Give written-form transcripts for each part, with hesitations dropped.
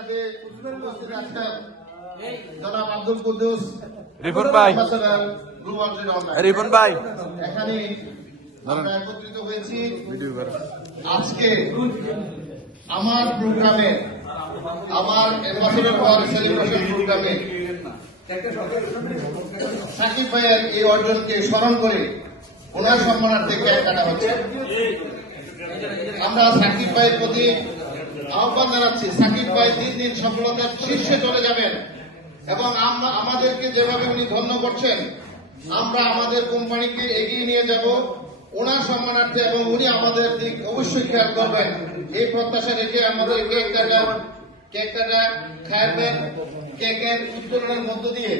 সাথে উপস্থিত আছেন জনাব আব্দুল কুদ্দুস রিপন ভাই, রিপন ভাই, এখানে আমরা একত্রিত হয়েছি আজকে আমার প্রোগ্রামে, আমার অ্যাম্বাসেডর ওয়ার সেলিব্রেশন প্রোগ্রামে সাকিব ভাইয়ের এই অর্জনকে স্মরণ করে ওনার সম্মানার্থে কেক কাটা হচ্ছে। আমরা সাকিব ভাইয়ের প্রতি আহ্বান জানাচ্ছি, সাকিব ভাই দিন দিন সফলতার শীর্ষে চলে যাবেন এবং আমরা আমাদেরকে যেভাবে উনি ধন্য করছেন, আমরা আমাদের কোম্পানিকে এগিয়ে নিয়ে যাব ওনার সম্মানার্থে এবং উনি আমাদের দিক অবশ্যই খেয়াল করবেন। এই প্রত্যাশা রেখে আমাদের কেক কাটা খাইবেন। কেকের উত্তোলনের মধ্য দিয়ে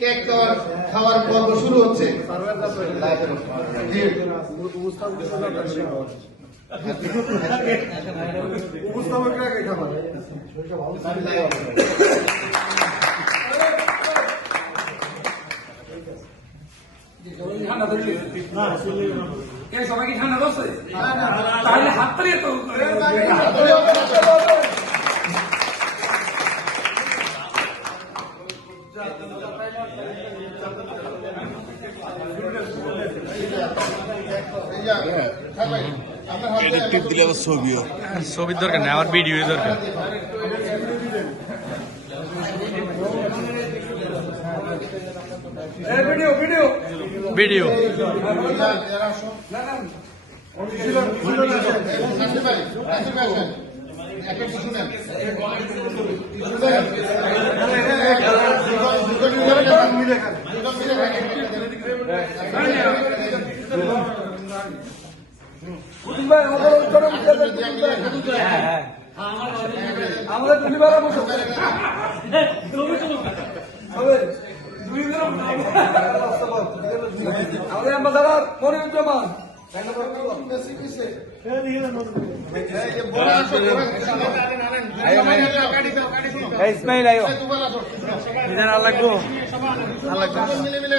কেক খাওয়ার পর্ব শুরু হচ্ছে। সবাইকে ঠান্ডা করছে তাহলে হাত তাড়িয়ে তো ছবির দরকার নেই, আমার ভিডিও দরকার। ভিডিও আমাদের পরিবার আমাদের আম্বাসাডার মনিরুজ্জামান ইসমাইল আয়ো লাগবো। মিলে মিলে